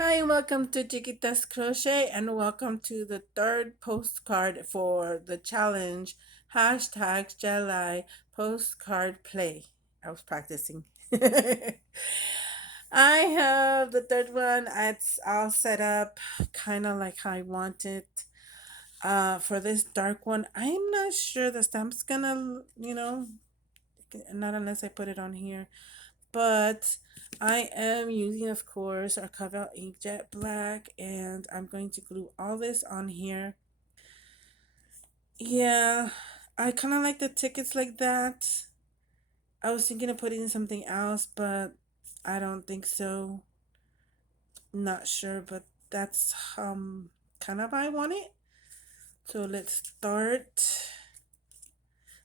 Hi, and welcome to Chiquitas Crochet, and welcome to the third postcard for the challenge hashtag July postcard play. I was practicing. I have the third one. It's all set up kind of like how I want it. For this dark one, I'm not sure the stamp's gonna, not unless I put it on here, but I am using, of course, our Covell Inkjet Black, and I'm going to glue all this on here. Yeah, I kind of like the tickets like that. I was thinking of putting in something else, but I don't think so. Not sure, but that's kind of how I want it. So let's start.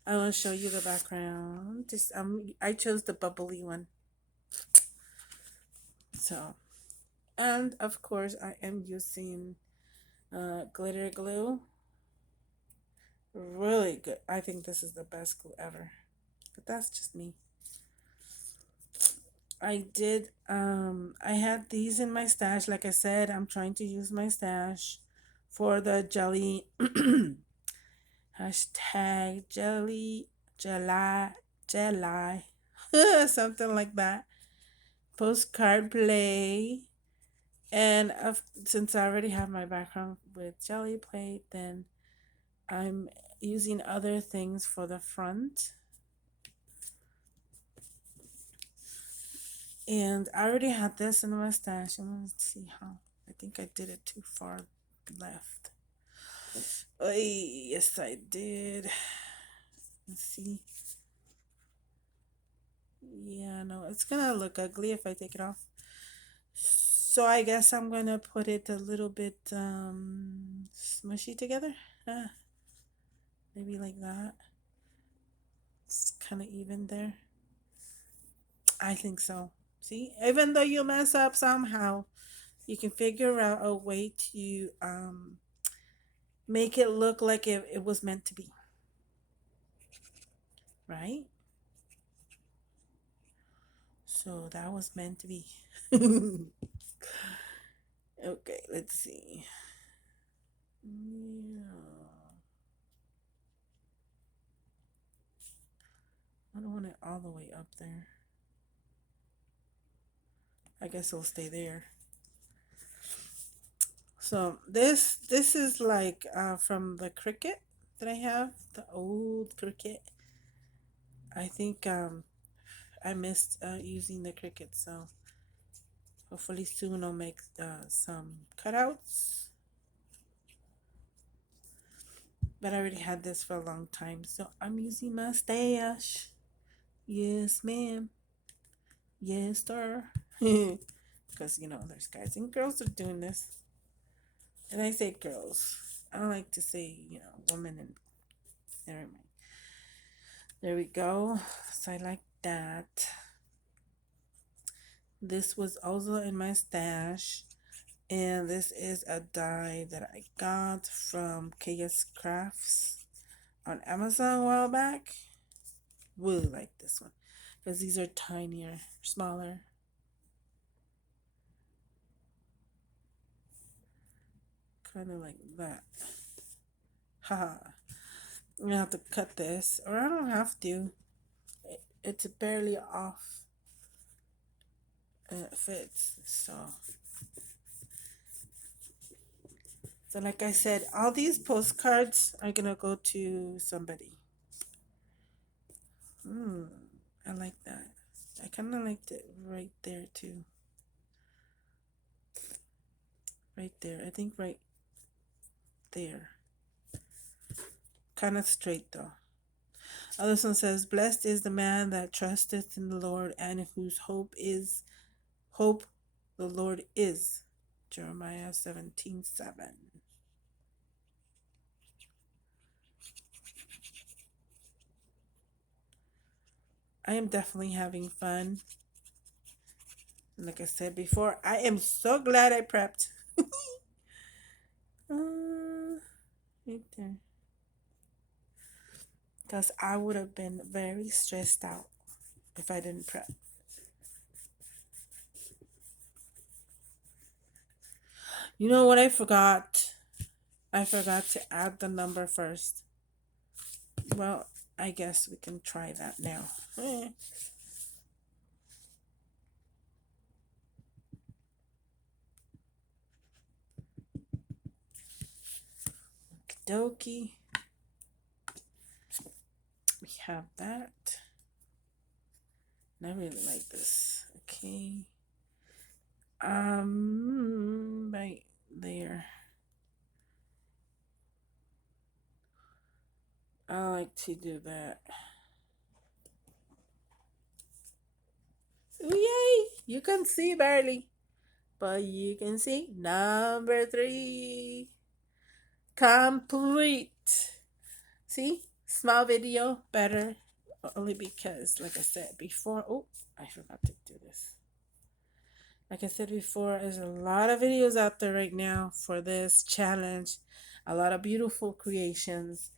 I want to show you the background. Just I chose the bubbly one. So, and of course, I am using glitter glue. Really good. I think this is the best glue ever. But that's just me. I had these in my stash. Like I said, I'm trying to use my stash for the jelly hashtag jelly July July something like that. Postcard play. And since I already have my background with jelly plate, then I'm using other things for the front. And I already had this in my stash. I'm gonna see how. I think I did it too far left. Oy, yes, I did. Let's see. Yeah, no, it's gonna look ugly if I take it off. So I guess I'm gonna put it a little bit smushy together. Uh, Maybe like that. It's kind of even there. I think so. See, even though you mess up somehow, you can figure out a way to make it look like it was meant to be, right? So that was meant to be. Okay, let's see. Yeah. I don't want it all the way up there. I guess it'll stay there. So this is like from the Cricut that I have, the old Cricut. I think I missed using the Cricut, so hopefully soon I'll make some cutouts. But I already had this for a long time, so I'm using my stash. Yes, ma'am. Yes, sir. Because, there's guys and girls that are doing this. And I say girls. I don't like to say, women and never mind. There we go. So I like that. This was also in my stash. And this is a die that I got from KS Crafts on Amazon a while back. Really like this one because these are tinier, smaller. Kind of like that. Haha. I'm gonna have to cut this, or I don't have to. It's barely off. And it fits. So like I said, all these postcards are gonna go to somebody. Hmm. I like that. I kind of liked it right there too. Right there. I think right there. Kind of straight though. This one says, "Blessed is the man that trusteth in the Lord, and whose hope the Lord is." Jeremiah 17:7. I am definitely having fun. And like I said before, I am so glad I prepped. Right there. Because I would have been very stressed out if I didn't prep. You know what I forgot? I forgot to add the number first. Well, I guess we can try that now. Dokie. We have that. And I really like this. Okay. Right there. I like to do that. Ooh, yay! You can see barely, but you can see number three complete. See, small video better, only because, like I said before, oh, I forgot to do this. Like I said before, there's a lot of videos out there right now for this challenge, a lot of beautiful creations.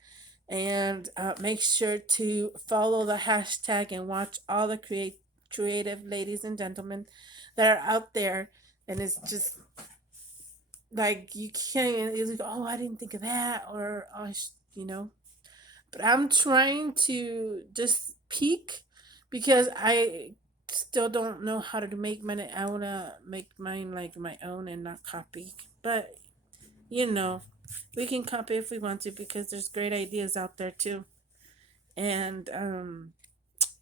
And make sure to follow the hashtag and watch all the creative ladies and gentlemen that are out there. And it's just like you can't, it's like, oh, I didn't think of that, or, oh, you know. But I'm trying to just peek because I still don't know how to make mine. I want to make mine like my own and not copy. But, you know, we can copy if we want to because there's great ideas out there too. And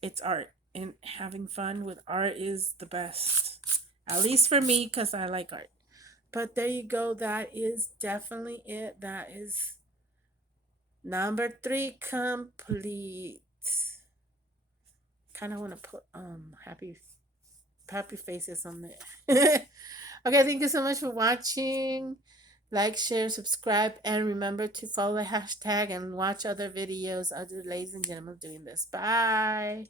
it's art. And having fun with art is the best. At least for me because I like art. But there you go. That is definitely it. That is number three complete. Kind of want to put happy faces on there. Okay, thank you so much for watching. Like, share, subscribe, and remember to follow the hashtag and watch other videos, other ladies and gentlemen doing this. Bye.